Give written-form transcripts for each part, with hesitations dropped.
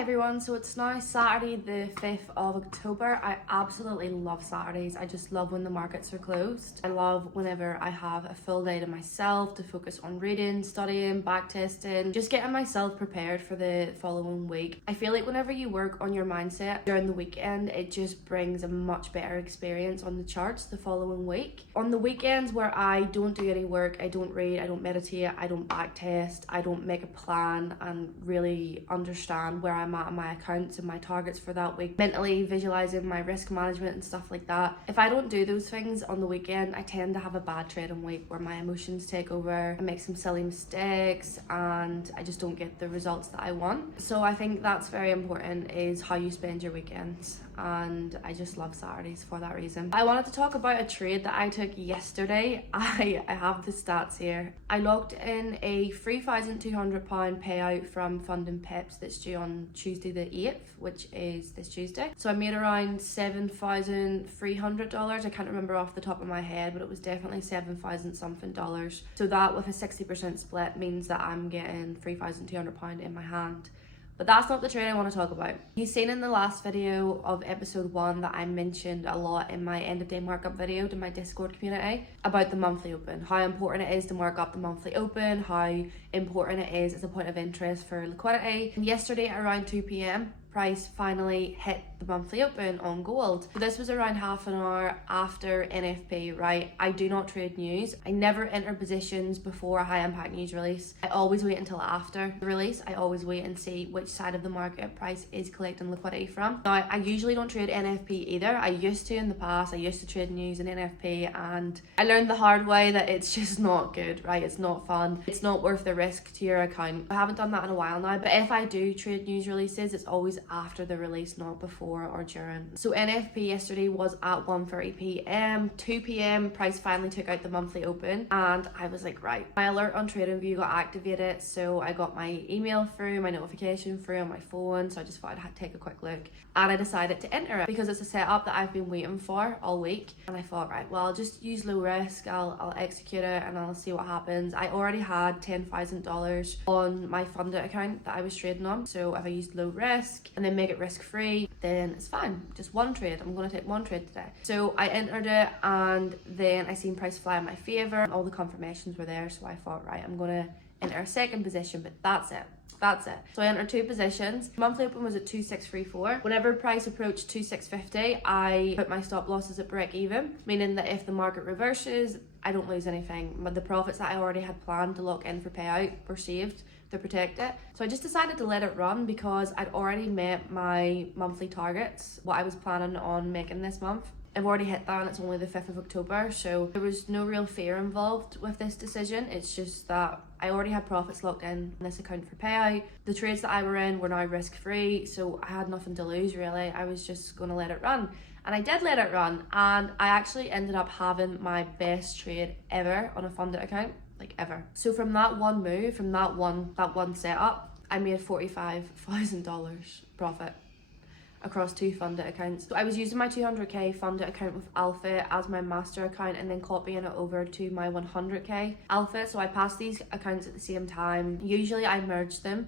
Hi everyone, so it's now Saturday the 5th of October. I absolutely love Saturdays. I just love when the markets are closed. I love whenever I have a full day to myself to focus on reading, studying, backtesting, just getting myself prepared for the following week. I feel like whenever you work on your mindset during the weekend, it just brings a much better experience on the charts the following week. On the weekends where I don't do any work, I don't read, I don't meditate, I don't backtest, I don't make a plan and really understand where I'm at in my accounts and my targets for that week, mentally visualizing my risk management and stuff like that. If I don't do those things on the weekend, I tend to have a bad trading week where my emotions take over, I make some silly mistakes and I just don't get the results that I want. So I think that's very important, is how you spend your weekends, and I just love Saturdays for that reason. I wanted to talk about a trade that I took yesterday. I have the stats here. I locked in a £3,200 payout from Funding Pips that's due on Tuesday the 8th, which is this Tuesday. So I made around $7,300. I can't remember off the top of my head, but it was definitely 7,000 something dollars. So that with a 60% split means that I'm getting £3,200 in my hand. But that's not the trade I want to talk about. You've seen in the last video of episode 1 that I mentioned a lot in my end of day markup video to my Discord community about the monthly open, how important it is to mark up the monthly open, how important it is as a point of interest for liquidity. And yesterday at around 2 p.m, price finally hit the monthly open on gold. So this was around half an hour after NFP, right? I do not trade news. I never enter positions before a high impact news release. I always wait until after the release. I always wait and see which side of the market price is collecting liquidity from. Now, I usually don't trade NFP either. I used to in the past. I used to trade news and NFP, and I learned the hard way that it's just not good, right? It's not fun. It's not worth the risk to your account. I haven't done that in a while now, but if I do trade news releases, it's always after the release, not before or during. So NFP yesterday was at 1:30 p.m. 2 p.m. price finally took out the monthly open, and I was like, right, my alert on TradingView got activated, so I got my email through, my notification through on my phone, so I just thought I'd take a quick look, and I decided to enter it because it's a setup that I've been waiting for all week. And I thought, right, well, I'll just use low risk, I'll execute it and I'll see what happens. I already had $10,000 on my funded account that I was trading on, so if I used low risk and then make it risk free, then it's fine. Just one trade. I'm going to take one trade today. So I entered it, and then I seen price fly in my favor. All the confirmations were there, so I thought, right, I'm going to enter a second position, but that's it. So I entered 2 positions. Monthly open was at 2,634. Whenever price approached 2,650, I put my stop losses at break even, meaning that if the market reverses, I don't lose anything. But the profits that I already had planned to lock in for payout were saved to protect it. So I just decided to let it run because I'd already met my monthly targets, what I was planning on making this month. I've already hit that, and it's only the 5th of October, so there was no real fear involved with this decision. It's just that I already had profits locked in this account for payout. The trades that I were in were now risk-free, so I had nothing to lose really. I was just going to let it run. And I did let it run, and I actually ended up having my best trade ever on a funded account, like ever. So from that one move, from that one setup, I made $45,000 profit across 2 funded accounts. So I was using my 200k funded account with Alpha as my master account and then copying it over to my 100k Alpha. So I passed these accounts at the same time. Usually I merge them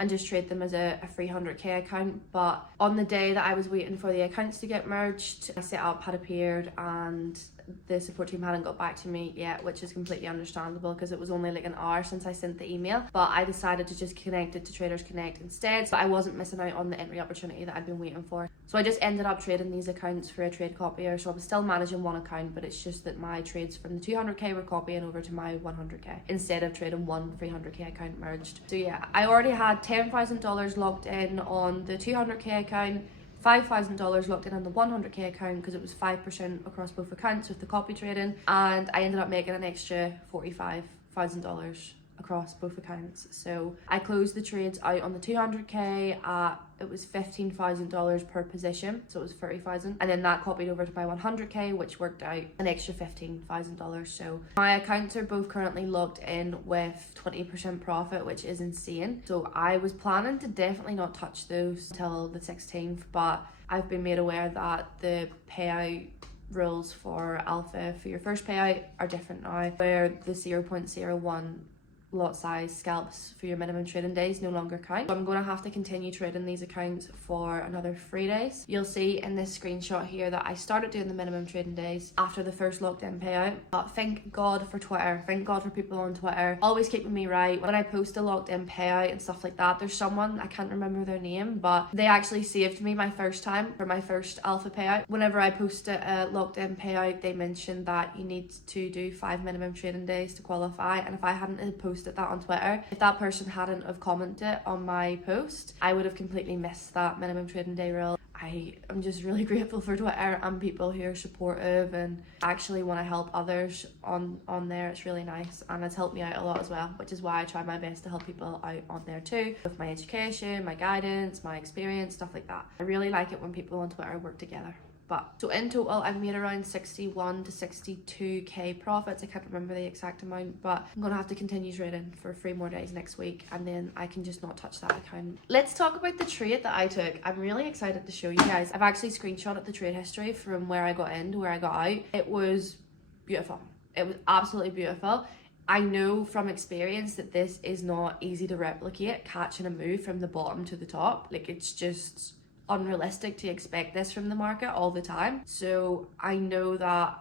and just trade them as a 300k account, but on the day that I was waiting for the accounts to get merged, my setup had appeared and the support team hadn't got back to me yet, which is completely understandable because it was only like an hour since I sent the email. But I decided to just connect it to Traders Connect instead, so I wasn't missing out on the entry opportunity that I'd been waiting for. So I just ended up trading these accounts for a trade copier, so I was still managing one account, but it's just that my trades from the 200k were copying over to my 100k instead of trading one 300k account merged. So yeah, I already had $10,000 locked in on the 200k account, $5,000 locked in on the 100k account because it was 5% across both accounts with the copy trading, and I ended up making an extra $45,000 across both accounts. So I closed the trades out on the 200k at, it was $15,000 per position, so it was 30,000, and then that copied over to my 100k, which worked out an extra $15,000. So my accounts are both currently locked in with 20% profit, which is insane. So I was planning to definitely not touch those until the 16th, but I've been made aware that the payout rules for Alpha for your first payout are different now, where the 0.01 lot size scalps for your minimum trading days no longer count. So I'm going to have to continue trading these accounts for another 3 days. You'll see in this screenshot here that I started doing the minimum trading days after the first locked in payout. But thank God for Twitter. Thank God for people on Twitter always keeping me right. When I post a locked in payout and stuff like that, there's someone, I can't remember their name, but they actually saved me my first time for my first alpha payout. Whenever I posted a locked in payout, they mentioned that you need to do 5 minimum trading days to qualify, and if I hadn't had posted that on Twitter, if that person hadn't have commented on my post, I would have completely missed that minimum trading day rule. I am just really grateful for Twitter and people who are supportive and actually want to help others on there. It's really nice, and it's helped me out a lot as well, which is why I try my best to help people out on there too, with my education, my guidance, my experience, stuff like that. I really like it when people on Twitter work together. But so in total, I've made around 61 to 62k profits. I can't remember the exact amount, but I'm gonna have to continue trading for 3 more days next week, and then I can just not touch that account. Let's talk about the trade that I took. I'm really excited to show you guys. I've actually screenshotted the trade history from where I got in to where I got out. It was beautiful. It was absolutely beautiful. I know from experience that this is not easy to replicate, catching a move from the bottom to the top. Like, it's just unrealistic to expect this from the market all the time. So I know that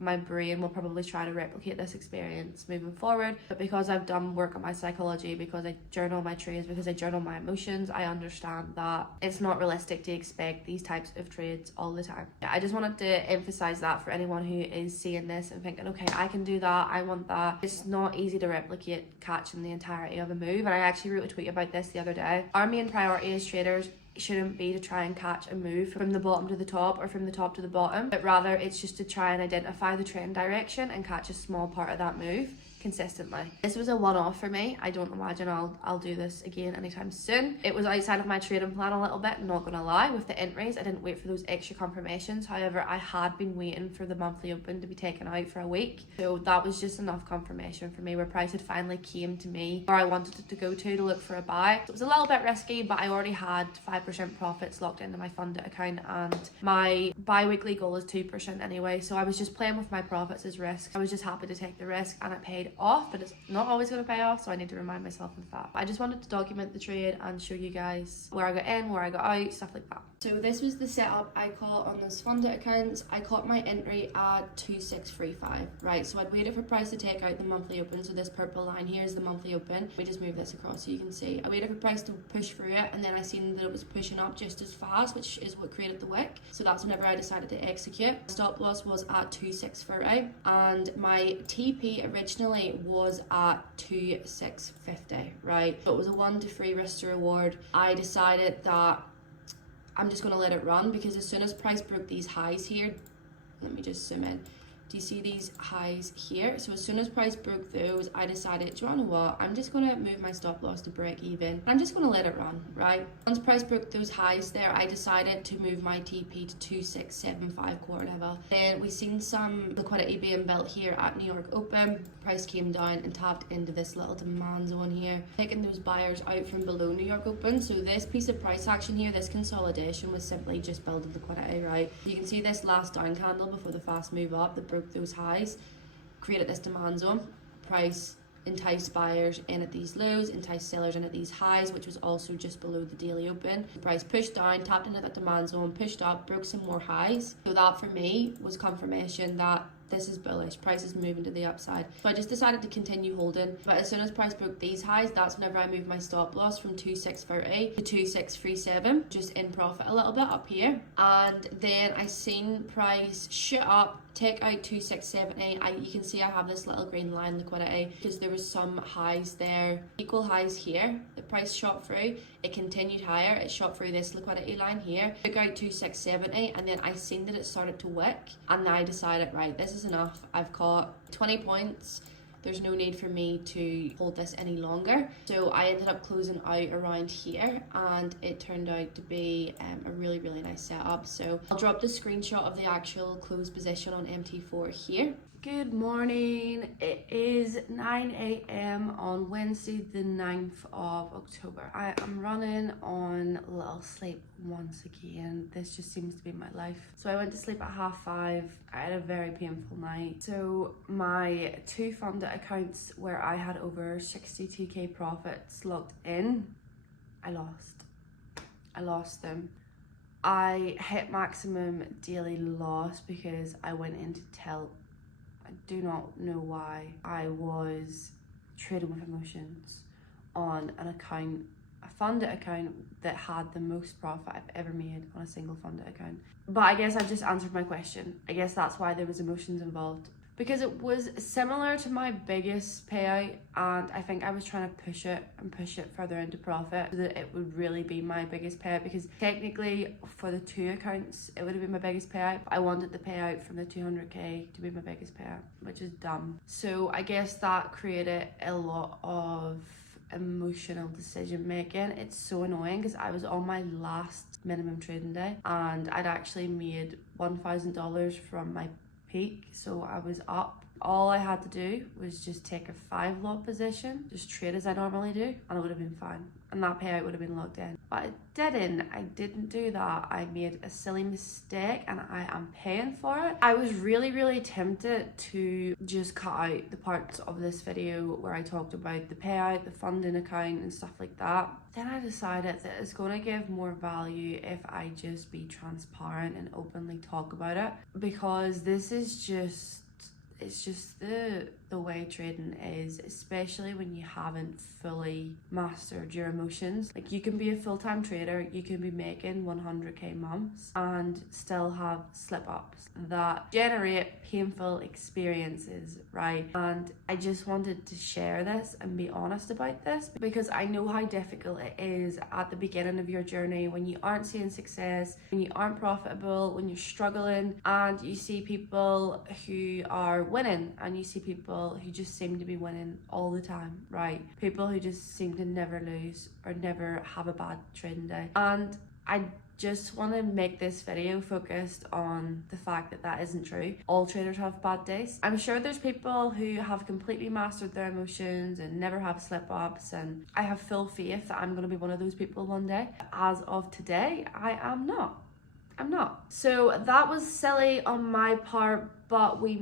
my brain will probably try to replicate this experience moving forward, but because I've done work on my psychology, because I journal my trades, because I journal my emotions, I understand that it's not realistic to expect these types of trades all the time. I just wanted to emphasize that for anyone who is seeing this and thinking, okay, I can do that, I want that. It's not easy to replicate catching the entirety of a move. And I actually wrote a tweet about this the other day. Our main priority as traders shouldn't be to try and catch a move from the bottom to the top or from the top to the bottom, but rather it's just to try and identify the trend direction and catch a small part of that move consistently. This was a one-off for me. I don't imagine I'll do this again anytime soon. It was outside of my trading plan a little bit, not gonna lie. With the entries, I didn't wait for those extra confirmations. However, I had been waiting for the monthly open to be taken out for a week, so that was just enough confirmation for me where price had finally came to me where I wanted it to go to look for a buy. So it was a little bit risky, but I already had 5% profits locked into my funded account, and my bi-weekly goal is 2% anyway, so I was just playing with my profits as risk. I was just happy to take the risk, and it paid off, but it's not always going to pay off, so I need to remind myself of that. I just wanted to document the trade and show you guys where I got in, where I got out, stuff like that. So this was the setup I caught on those funded accounts. I caught my entry at 2635, right? So I'd waited for price to take out the monthly open. So this purple line here is the monthly open. We just move this across so you can see. I waited for price to push through it, and then I seen that it was pushing up just as fast, which is what created the wick. So that's whenever I decided to execute. Stop loss was at 2630, and my TP originally was at 2650, right? So it was a 1 to 3 risk to reward. I decided that I'm just going to let it run, because as soon as price broke these highs here, let me just zoom in. Do you see these highs here? So as soon as price broke those, I decided, do you know what? I'm just going to move my stop loss to break even. I'm just going to let it run, right? Once price broke those highs there, I decided to move my TP to 2675 quarter level. Then we seen some liquidity being built here at New York Open. Price came down and tapped into this little demand zone here, taking those buyers out from below New York Open. So this piece of price action here, this consolidation, was simply just building liquidity, right? You can see this last down candle before the fast move up that broke those highs, created this demand zone. Price enticed buyers in at these lows, enticed sellers in at these highs, which was also just below the daily open. The price pushed down, tapped into that demand zone, pushed up, broke some more highs. So that for me was confirmation that this is bullish. Price is moving to the upside. So I just decided to continue holding. But as soon as price broke these highs, that's whenever I moved my stop loss from 2630 to 2637, just in profit a little bit up here. And then I seen price shoot up, take out 2670. You can see I have this little green line liquidity because there was some highs there, equal highs here. The price shot through, it continued higher, it shot through this liquidity line here, took out 2670, and then I seen that it started to wick, and I decided, right, this is enough. I've caught 20 points. There's no need for me to hold this any longer. So I ended up closing out around here, and it turned out to be a really, really nice setup. So I'll drop the screenshot of the actual close position on MT4 here. Good morning. It is 9 a.m. on Wednesday the 9th of October. I am running on little sleep once again. This just seems to be my life. So I went to sleep at 5:30. I had a very painful night. So my two funded accounts where I had over 62k profits locked in, I lost them. I hit maximum daily loss because I went into tilt. I do not know why. I was trading with emotions on an account, a funded account that had the most profit I've ever made on a single funded account. But I guess I've just answered my question. I guess that's why there was emotions involved. Because it was similar to my biggest payout, and I think I was trying to push it further into profit so that it would really be my biggest payout, because technically for the two accounts it would have been my biggest payout, but I wanted the payout from the 200k to be my biggest payout, which is dumb. So I guess that created a lot of emotional decision making. It's so annoying because I was on my last minimum trading day and I'd actually made $1,000 from my peak, so I was up. All I had to do was just take a 5 lot position, just trade as I normally do, and it would have been fine, and that payout would have been locked in. But I didn't do that. I made a silly mistake and I am paying for it. I was really tempted to just cut out the parts of this video where I talked about the payout, the funding account and stuff like that. Then I decided that it's going to give more value if I just be transparent and openly talk about it, because this is just, it's just the way trading is, especially when you haven't fully mastered your emotions. Like, you can be a full-time trader, you can be making 100k months and still have slip-ups that generate painful experiences, right? And I just wanted to share this and be honest about this, because I know how difficult it is at the beginning of your journey when you aren't seeing success, when you aren't profitable, when you're struggling, and you see people who are winning and you see people who just seem to be winning all the time, right? People who just seem to never lose or never have a bad trading day. And I just want to make this video focused on the fact that that isn't true. All traders have bad days. I'm sure there's people who have completely mastered their emotions and never have slip-ups, and I have full faith that I'm going to be one of those people one day. As of today, I am not. I'm not. So that was silly on my part, but we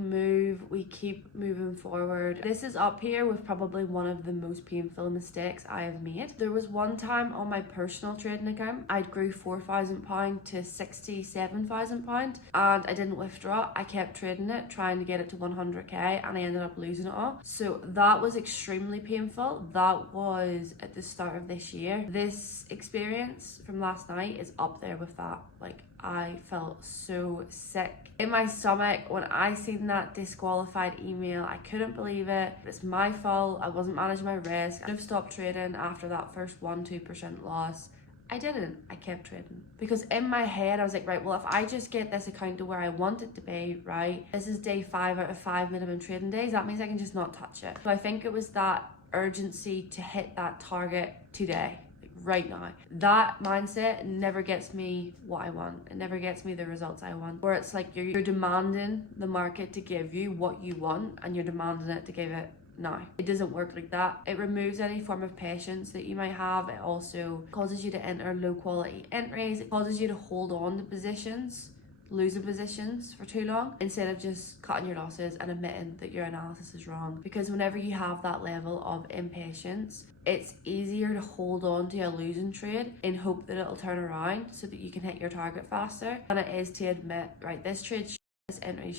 keep moving forward. This is up here with probably one of the most painful mistakes I have made. There was one time on my personal trading account, I grew £4,000 to £67,000 and I didn't withdraw. I kept trading it, trying to get it to 100k, and I ended up losing it all. So that was extremely painful. That was at the start of this year. This experience from last night is up there with that. Like, I felt so sick in my stomach when I seen that disqualified email. I couldn't believe it. It's my fault. I wasn't managing my risk. I should have stopped trading after that first 1-2% loss. I didn't. I kept trading because in my head I was like, right, well, if I just get this account to where I want it to be, right, this is day 5 out of 5 minimum trading days, that means I can just not touch it. So I think it was that urgency to hit that target today, right now. That mindset never gets me what I want. It never gets me the results I want. Where it's like you're demanding the market to give you what you want, and you're demanding it to give it now. It doesn't work like that. It removes any form of patience that you might have. It also causes you to enter low quality entries. It causes you to hold on to positions, losing positions for too long, instead of just cutting your losses and admitting that your analysis is wrong. Because whenever you have that level of impatience, it's easier to hold on to a losing trade in hope that it'll turn around so that you can hit your target faster than it is to admit, right, this trade, this entry,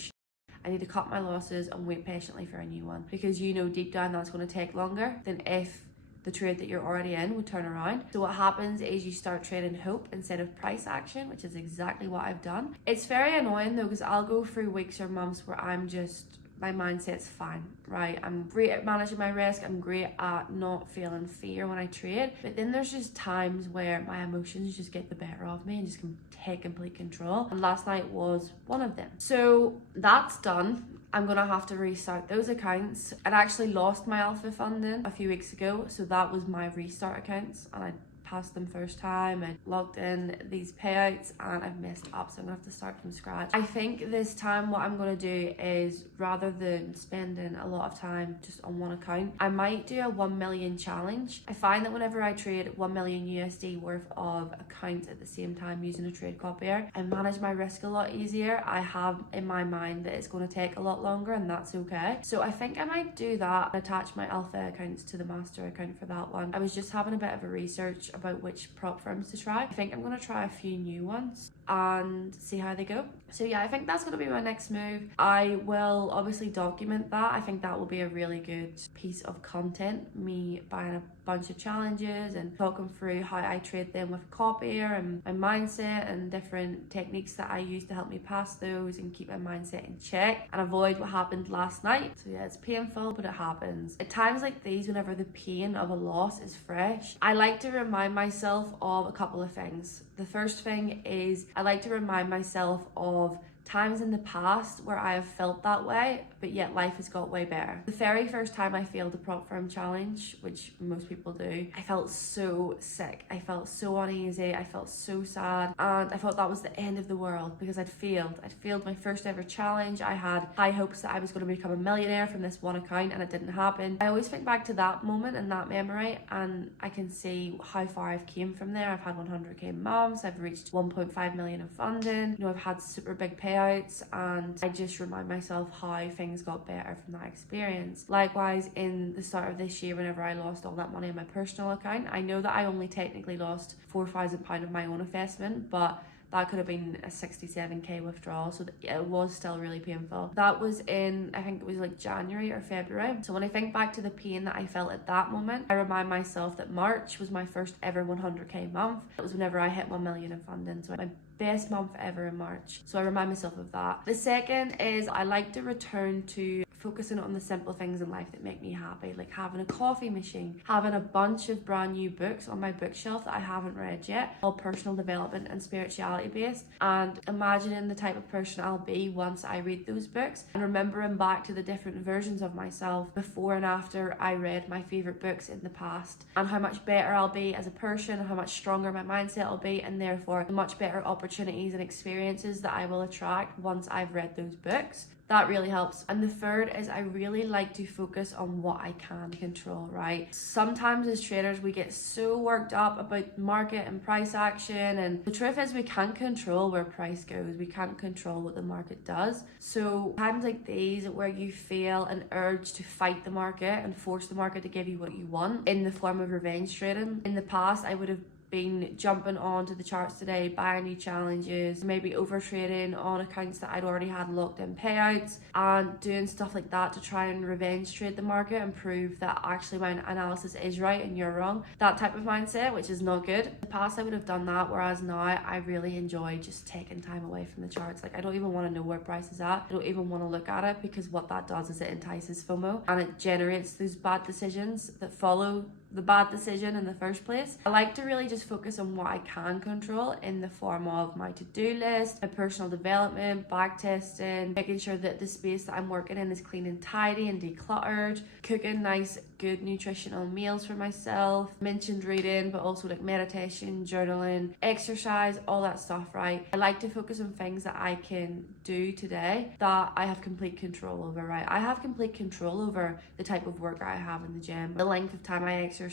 I need to cut my losses and wait patiently for a new one, because you know deep down that's going to take longer than if the trade that you're already in would turn around. So what happens is you start trading hope instead of price action, which is exactly what I've done. It's very annoying though, because I'll go through weeks or months where I'm just, my mindset's fine, right? I'm great at managing my risk. I'm great at not feeling fear when I trade. But then there's just times where my emotions just get the better of me and just can take complete control. And last night was one of them. So that's done. I'm gonna have to restart those accounts. I'd actually lost my alpha funding a few weeks ago, so that was my restart accounts, and I passed them first time and logged in these payouts, and I've messed up, so I'm gonna have to start from scratch. I think this time what I'm gonna do is, rather than spending a lot of time just on one account, I might do a 1 million challenge. I find that whenever I trade 1 million USD worth of accounts at the same time using a trade copier, I manage my risk a lot easier. I have in my mind that it's going to take a lot longer, and that's okay. So I think I might do that and attach my alpha accounts to the master account for that one. I was just having a bit of a research about which prop firms to try. I think I'm going to try a few new ones and see how they go. So yeah, I think that's going to be my next move. I will obviously document that. I think that will be a really good piece of content, me buying a bunch of challenges and talking through how I trade them with a copier and my mindset and different techniques that I use to help me pass those and keep my mindset in check and avoid what happened last night. So yeah, it's painful, but it happens. At times like these, whenever the pain of a loss is fresh, I like to remind myself of a couple of things. The first thing is I like to remind myself of times in the past where I have felt that way, but yet life has got way better. The very first time I failed the prop firm challenge, which most people do, I felt so sick. I felt so uneasy. I felt so sad. And I thought that was the end of the world because I'd failed. I'd failed my first ever challenge. I had high hopes that I was going to become a millionaire from this one account, and it didn't happen. I always think back to that moment and that memory, and I can see how far I've came from there. I've had 100k months. I've reached 1.5 million in funding. I've had super big payouts, and I just remind myself how things got better from that experience. Likewise, in the start of this year, whenever I lost all that money in my personal account, I know that I only technically lost £4,000 of my own investment, but that could have been a 67k withdrawal, so it was still really painful. That was in, I think it was like January or February. So when I think back to the pain that I felt at that moment, I remind myself that March was my first ever 100k month. It was whenever I hit 1 million in funding, so my best month ever in March. So I remind myself of that. The second is I like to return to focusing on the simple things in life that make me happy, like having a coffee machine, having a bunch of brand new books on my bookshelf that I haven't read yet, all personal development and spirituality based, and imagining the type of person I'll be once I read those books, and remembering back to the different versions of myself before and after I read my favorite books in the past, and how much better I'll be as a person, and how much stronger my mindset will be, and therefore the much better opportunities and experiences that I will attract once I've read those books. That really helps. And the third is I really like to focus on what I can control, right? Sometimes as traders, we get so worked up about market and price action. And the truth is we can't control where price goes. We can't control what the market does. So times like these where you feel an urge to fight the market and force the market to give you what you want in the form of revenge trading. In the past, I would have been jumping onto the charts today, buying new challenges, maybe over trading on accounts that I'd already had locked in payouts, and doing stuff like that to try and revenge trade the market and prove that actually my analysis is right and you're wrong. That type of mindset, which is not good. In the past I would have done that, whereas now I really enjoy just taking time away from the charts. Like I don't even want to know where price is at. I don't even want to look at it, because what that does is it entices FOMO and it generates those bad decisions that follow the bad decision in the first place. I like to really just focus on what I can control in the form of my to-do list, my personal development, back testing, making sure that the space that I'm working in is clean and tidy and decluttered, cooking nice, good nutritional meals for myself, mentioned reading, but also like meditation, journaling, exercise, all that stuff, right? I like to focus on things that I can do today that I have complete control over, right? I have complete control over the type of work I have in the gym, the length of time I exercise.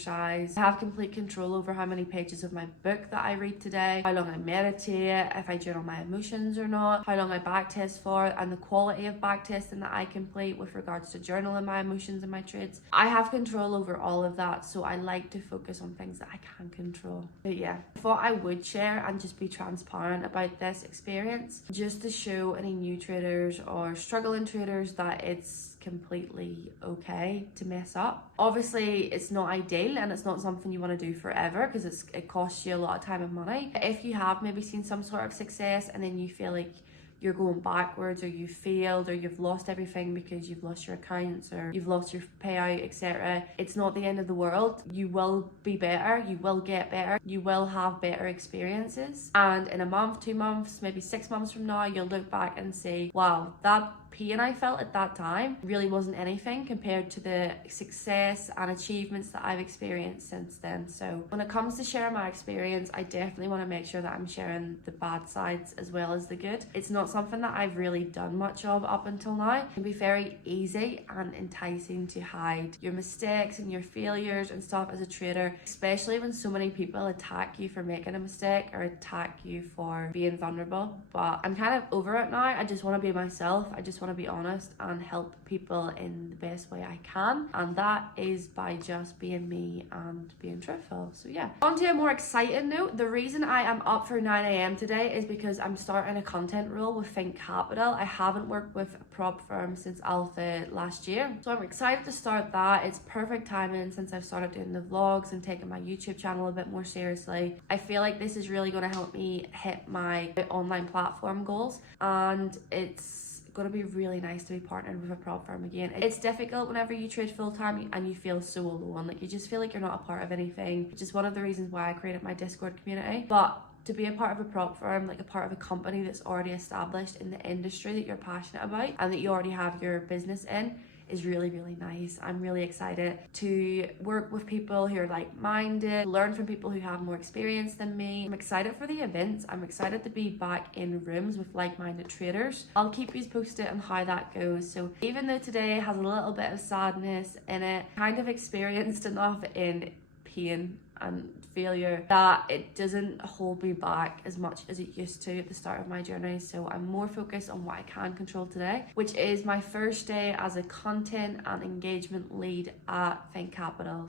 I have complete control over how many pages of my book that I read today, how long I meditate, if I journal my emotions or not, how long I backtest for, and the quality of backtesting that I complete with regards to journaling my emotions and my trades. I have control over all of that, so I like to focus on things that I can control. But yeah, I thought I would share and just be transparent about this experience, just to show any new traders or struggling traders that it's completely okay to mess up. Obviously it's not ideal and it's not something you want to do forever, because it costs you a lot of time and money. If you have maybe seen some sort of success and then you feel like you're going backwards, or you failed, or you've lost everything because you've lost your accounts or you've lost your payout, etc., it's not the end of the world. You will be better, you will get better, you will have better experiences, and in a month, 2 months, maybe 6 months from now, you'll look back and say, wow, that pain I felt at that time really wasn't anything compared to the success and achievements that I've experienced since then. So when it comes to sharing my experience, I definitely want to make sure that I'm sharing the bad sides as well as the good. It's not something that I've really done much of up until now. It can be very easy and enticing to hide your mistakes and your failures and stuff as a trader, especially when so many people attack you for making a mistake or attack you for being vulnerable. But I'm kind of over it now. I just want to be myself. I just want to be honest and help people in the best way I can, and that is by just being me and being truthful. So yeah, on to a more exciting note. The reason I am up for 9 a.m. today is because I'm starting a content role with ThinkCapital. I haven't worked with a prop firm since Alpha last year, so I'm excited to start that. It's perfect timing since I've started doing the vlogs and taking my YouTube channel a bit more seriously. I feel like this is really going to help me hit my online platform goals, and it's going to be really nice to be partnered with a prop firm again. It's difficult whenever you trade full-time and you feel so alone, like you just feel like you're not a part of anything, which is one of the reasons why I created my Discord community. But to be a part of a prop firm, like a part of a company that's already established in the industry that you're passionate about and that you already have your business in, is really, really nice. I'm really excited to work with people who are like-minded, learn from people who have more experience than me. I'm excited for the events. I'm excited to be back in rooms with like-minded traders. I'll keep you posted on how that goes. So even though today has a little bit of sadness in it, kind of experienced enough in pain and failure that it doesn't hold me back as much as it used to at the start of my journey. So I'm more focused on what I can control today, which is my first day as a content and engagement lead at ThinkCapital.